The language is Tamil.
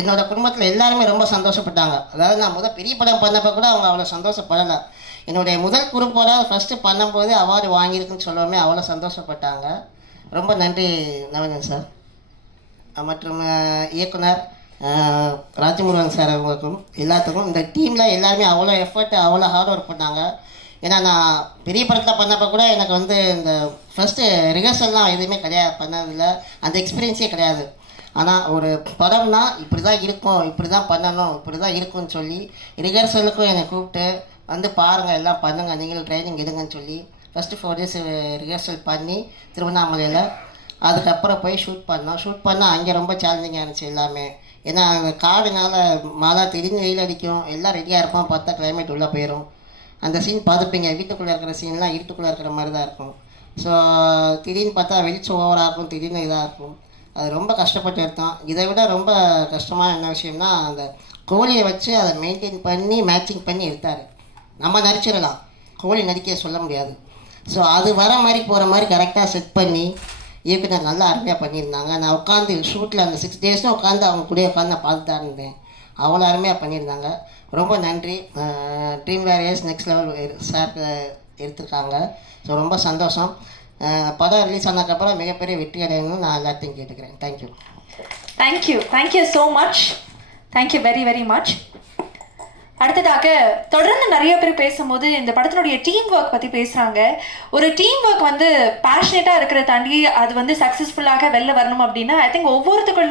என்னோட குடும்பத்தில் எல்லாருமே ரொம்ப சந்தோஷப்பட்டாங்க. அதாவது நான் பெரிய படம் பண்ணப்போ கூட அவங்க அவ்வளோ சந்தோஷப்படலை. என்னுடைய முதல் குரூப்போட ஃபஸ்ட்டு பண்ணும்போது அவார்டு வாங்கியிருக்குன்னு சொல்லவுமே அவ்வளோ சந்தோஷப்பட்டாங்க. ரொம்ப நன்றி நவீனன் சார் மற்றும் இயக்குனர் ராஜமுருகன் சார் அவங்களுக்கும் எல்லாத்துக்கும். இந்த டீமில் எல்லாருமே அவ்வளோ எஃபர்ட் அவ்வளோ ஹார்ட் ஒர்க் பண்ணாங்க. ஏன்னா நான் பெரிய படத்தில் பண்ணப்போ கூட எனக்கு இந்த ஃபஸ்ட்டு ரிஹர்சல்லாம் எதுவுமே கிடையாது, பண்ணதில்லை, அந்த எக்ஸ்பீரியன்ஸே கிடையாது. ஆனால் ஒரு படம்னா இப்படி தான் இருக்கும், இப்படி தான் பண்ணணும், இப்படி தான் இருக்கும்னு சொல்லி ரிஹர்சலுக்கும் என்னை கூப்பிட்டு பாருங்கள், எல்லாம் பண்ணுங்கள், நீங்களும் ட்ரைனிங் எடுங்கன்னு சொல்லி ஃபஸ்ட்டு 4 days ரிஹர்சல் பண்ணி திருவண்ணாமலையில் அதுக்கப்புறம் போய் ஷூட் பண்ணால் அங்கே ரொம்ப சேலஞ்சிங்காக இருந்துச்சு எல்லாமே. ஏன்னா அந்த காடுனால மழை திடீர்னு வெயில் அடிக்கும், எல்லாம் ரெடியாக இருப்போம், பார்த்தா கிளைமேட் உள்ளே போயிடும். அந்த சீன் பார்த்துப்பீங்க, வீட்டுக்குள்ளே இருக்கிற சீன்லாம் இருட்டுக்குள்ளே இருக்கிற மாதிரி தான் இருக்கும். ஸோ திடீர்னு பார்த்தா வெளிச்சம் ஓவராக இருக்கும், திடீர்னு இதாக இருக்கும். அது ரொம்ப கஷ்டப்பட்டு எடுத்தோம். இதை விட ரொம்ப கஷ்டமான என்ன விஷயம்னா அந்த கோழியை வச்சு அதை மெயின்டைன் பண்ணி மேட்சிங் பண்ணி எடுத்தார். நம்ம நடிச்சிடலாம், கோழி நடிக்க சொல்ல முடியாது. ஸோ அது வர மாதிரி போகிற மாதிரி கரெக்டாக செட் பண்ணி இயக்குனர் நல்லா அருமையாக பண்ணியிருந்தாங்க. நான் உட்காந்து ஷூட்டில் அந்த 6 days உட்காந்து அவங்க கூட உட்காந்து நான் பார்த்துட்டு தான் இருந்தேன். அவ்வளோ அருமையாக பண்ணியிருந்தாங்க. ரொம்ப நன்றி. Dream warriors next level sir எடுத்திருக்காங்க. ஸோ ரொம்ப சந்தோஷம். படம் ரிலீஸ் ஆனதுக்கப்புறம் மிகப்பெரிய வெற்றி அடையணும்னு நான் எல்லாத்தையும் கேட்டுக்கிறேன். Thank you. Thank you so much. Thank you very very much. அடுத்ததாக தொடர்ந்து நிறைய பேர் பேசும்போது இந்த படத்தினுடைய டீம் ஒர்க் பற்றி பேசுகிறாங்க. ஒரு டீம் ஒர்க் பேஷனேட்டாக இருக்கிறத தாண்டி அது சக்ஸஸ்ஃபுல்லாக வெளில வரணும் அப்படின்னா ஐ திங்க் ஒவ்வொருத்தருக்குள்ள